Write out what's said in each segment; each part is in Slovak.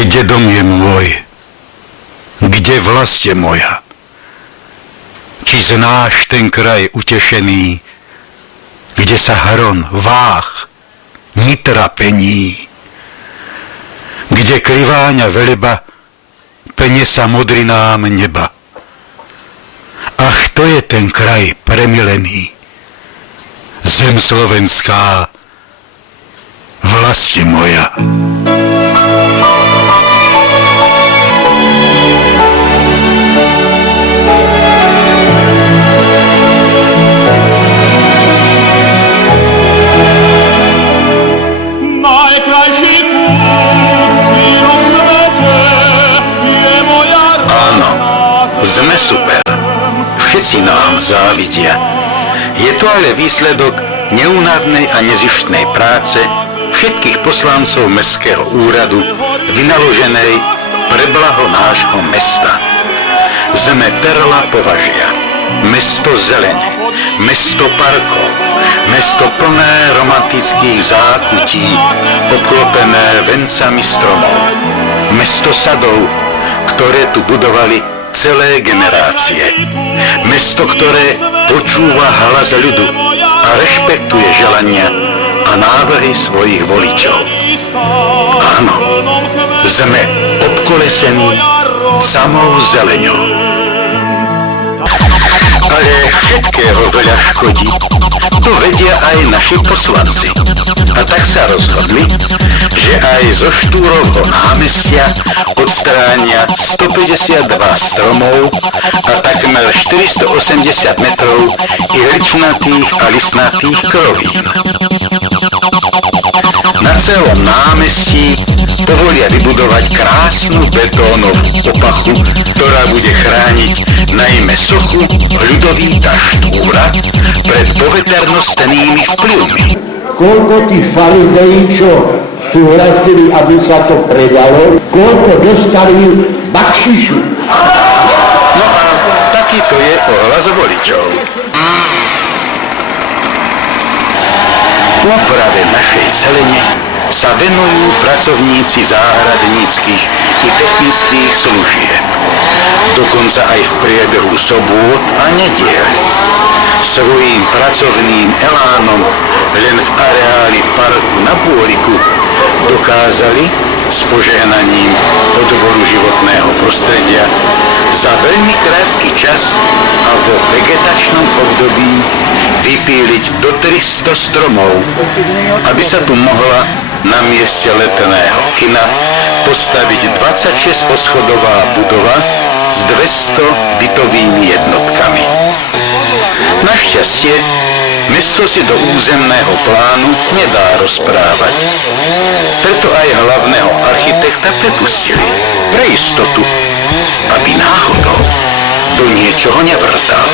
Kde dom je môj? Kde vlast je moja? Či znáš ten kraj utešený, kde sa hron, váh, nitra pení, kde kriváňa veleba penie sa modrinám neba. Ach, to je ten kraj premilený, zem slovenská, vlasti moja. Sme super. Všetci nám závidia. Je to ale výsledok neúnavnej a nezištnej práce všetkých poslancov mestského úradu vynaloženej pre blaho nášho mesta. Sme perla považia, mesto zelene, mesto parkov, mesto plné romantických zákutí, obklopené vencami stromov, mesto sadov, ktoré tu budovali celé generácie. Mesto, ktoré počúva hlas ľudu a rešpektuje želania a návrhy svojich voličov. Áno, sme obkolesení samou zeleňou. Ale všetkého veľa škodí. To vedia aj naši poslanci. A tak sa rozhodli, že aj zo Štúrovho námestia odstránia 152 stromov a takmer 480 metrov ihličnatých a listnatých krovín. Na celom námestí povolia vybudovať krásnu betónovú opachu, ktorá bude chrániť najmä sochu Ľudovíta Štúra pred poveternostnými vplyvmi. Koľko tých farizejí, čo súhlasili, aby sa to predalo, koľko dostali bakšišu. No a takýto je ohlas voličov. Úprave našej zelene sa venujú pracovníci záhradníckych i technických služieb. Dokonca aj v priebehu sobôt a nediel. Svojím pracovným elánom len v areáli parku na Bôliku dokázali s požehnaním odboru životného prostredia za veľmi krátky čas a vo vegetačnom období vypíliť do 300 stromov, aby sa tu mohla na mieste letného kina postaviť 26-poschodová budova s 200 bytovými jednotkami. Našťastie, mesto si do územného plánu nedá rozprávať. Preto aj hlavného architekta prepustili pre istotu, aby náhodou do niečoho nevrtal.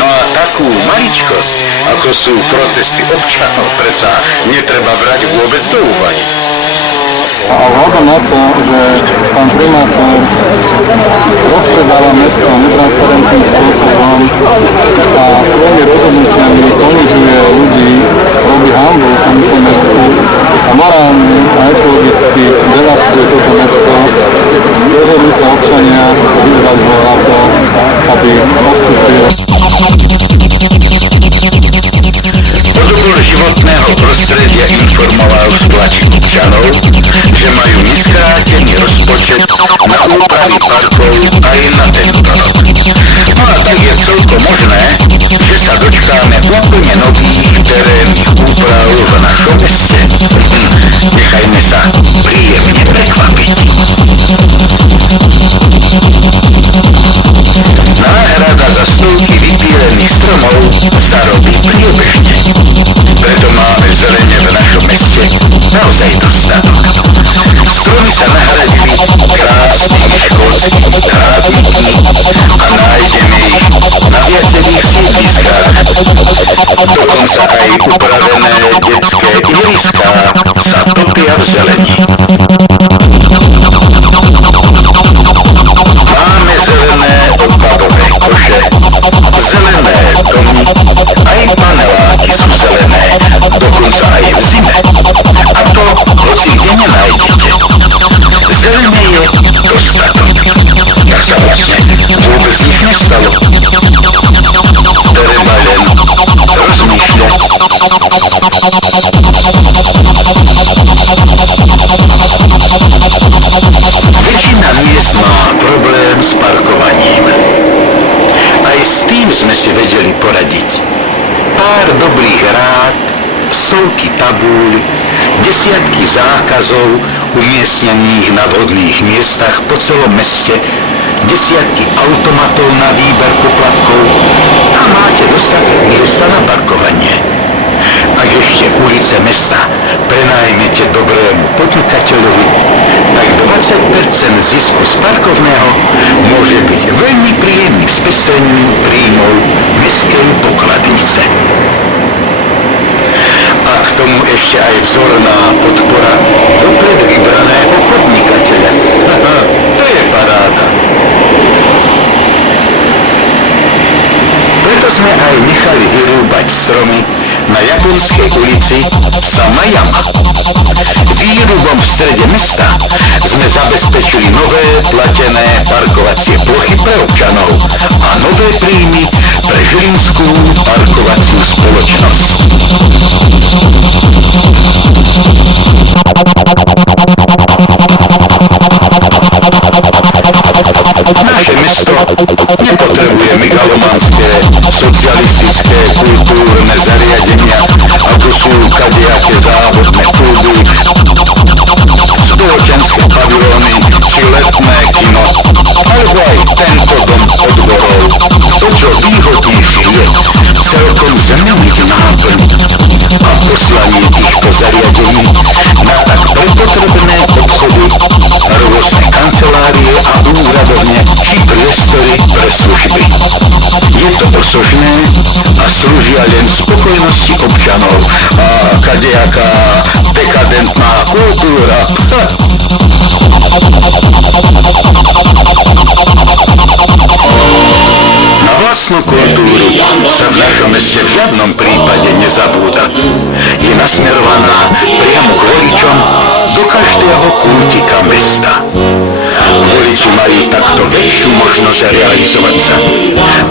No a takú maličkosť, ako sú protesty občanov, predsa netreba brať vôbec do úvahy. A vzhľadom na to, že pán primátor rozpredáva mesto netransparentným spôsobom a svojimi rozhodnutiami ponižuje ľudí, robí hanbu tomuto mestu a morálne a ekologicky devastuje toto mesto, rozhodli sa občania vyzvať ho na to, aby postupil. Odbor životného prostredia informoval v tlači občanov, že majú neskrátený rozpočet na úpravy parkov aj na tento rok. No a tak je celkom možné, že sa dočkáme úplne nových terénnych úprav v našom meste. Nechajme sa príjemne prekvapiť. Náhrada za stovky vypílených stromov sa robí priebežne. Preto máme zelene v našom meste naozaj dostatok. Stromy sa nahradili krásnymi školskými trávnikmi a nájdeme ich na viacerých sídliskách. Dokonca aj upravené detské ihriská sa topia v zeleni. Máme zelené odpadové koše, zelené domy, aj paneláky sú zelené, dokonca aj v zime. A to hoci kde nenájdete. nestalo. Treba len rozmýšľať. Väčšina miest má problém s parkovaním. Aj s tým sme si vedeli poradiť. Pár dobrých rád, stovky tabúľ, desiatky zákazov umiestnených na vhodných miestach po celom meste, desiatky automatov na výber poplatkov a máte dostatok miesta na parkovanie. Ak ešte ulice mesta prenajmete dobrému podnikateľovi, tak 20% zisku z parkovného môže byť veľmi príjemným spestrením príjmov mestskej pokladnice. A k tomu ešte aj vzorná podpora vopred vybraného podnikateľa. To je paráda. Preto sme aj nechali vyrúbať stromy na Japonskej ulici Samayama. Výrubom v strede mesta sme zabezpečili nové platené parkovacie plochy pre občanov a nové príjmy pre Žilinskú parkovaciu spoločnosť. Naše mesto nepotrebuje megalománske, socialistické, kultúrne zariadenia, ako sú kadejaké závodné kluby, spoločenské pavilóny či letné kino, alebo aj tento dom odborov. To, čo výhodnejšie je, celkom zmeniť náplň a poslanie týchto zariadení na tak prepotrebné obchody, rôzne kancelárie a úradovne či priestory pre služby. Je to osožné a slúžia len spokojnosti občanov a kadejaká dekadentná kultúra. Na vlastnú kultúru sa v našom meste v žiadnom prípade nezabúda. Je nasmerovaná priamo k voličom do každého kútika mesta. Voliči majú takto väčšiu možnosť realizovať sa,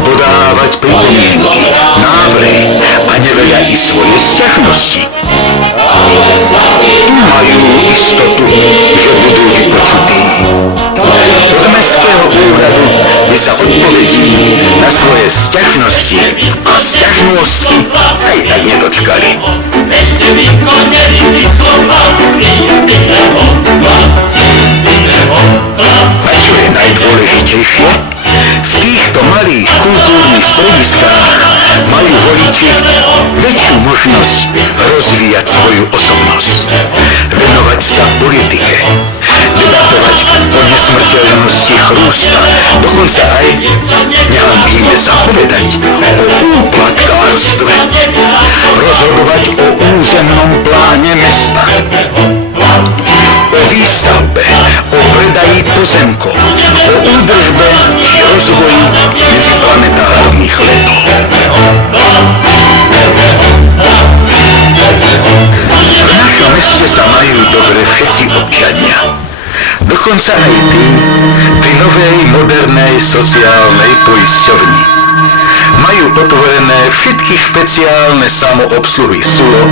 podávať pripomienky, návrhy a neveľa i svoje sťažnosti. Tu majú istotu, že budú vypočutí. Od mestského úradu by sa odpovedí na svoje sťažnosti a sťažnosti aj tak nedočkali. A čo je najdôležitejšie? V týchto malých kultúrnych strediskách majú voliči väčšiu možnosť rozvíjať svoju osobnosť, venovať sa politike, debatovať o nesmrteľnosti chrústa, dokonca aj, nehanbíme sa povedať, o úplatkárstve, rozhodovať o územnom pláne mesta, o výstavbe, o predaji pozemkov, o údržbe či rozvoji medziplanetárnych letov. V našom meste sa majú dobre všetci občania. Dokonca aj tí pri novej modernej sociálnej poisťovni. Majú otvorené všetky špeciálne samoobsluhy SULO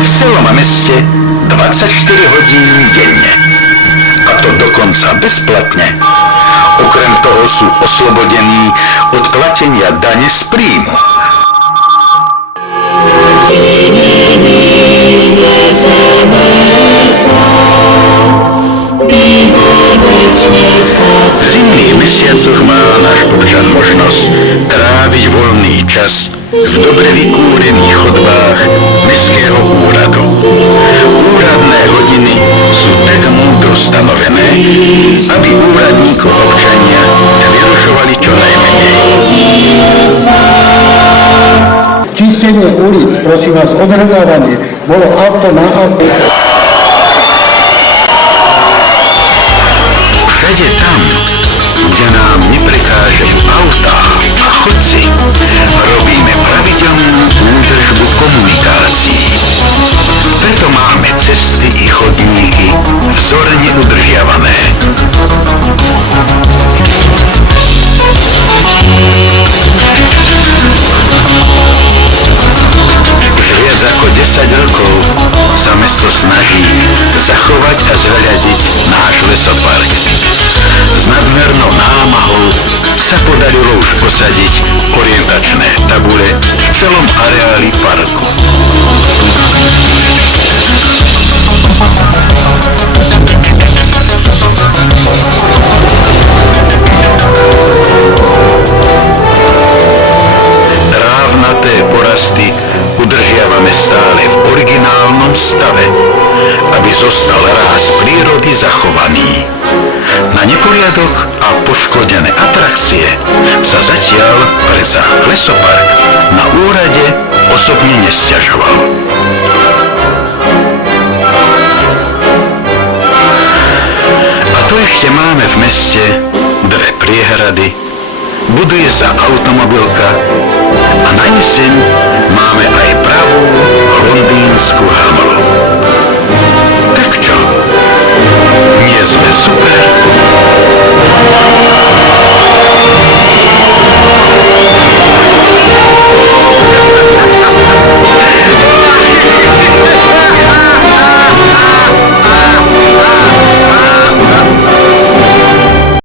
v celom meste 24 hodín denne. A to dokonca bezplatne. Okrem toho sú oslobodení od platenia dane z príjmu. V zimných mesiacoch má náš občan možnosť tráviť voľný čas v dobre vykúrených chodbách mestského úradu. Úradné hodiny sú tak múdro stanovené, aby úradníkov občania vyrušovali čo najmenej. Čistenie ulic, prosím vás, odhľadávanie, bolo auto na auto. Všade tam, kde nám neprekážajú autá a chodci, robíme pravidelnú údržbu komunikácií. Preto máme cesty i chodníky vzorne udržiavané. snaží zachovať a zveľadiť náš lesopark. S nadmernou námahou sa podarilo už posadiť orientačné tabule v celom areáli parku. Trávnaté porasty udržiavame stále v originálnom stave, aby zostal ráz prírody zachovaný. Na neporiadok a poškodené atrakcie sa zatiaľ predsa lesopark na úrade osobne nesťažoval. A tu ešte máme v meste dve priehrady, buduje sa automobilka a na jeseň máme aj pravú londýnsku hamru.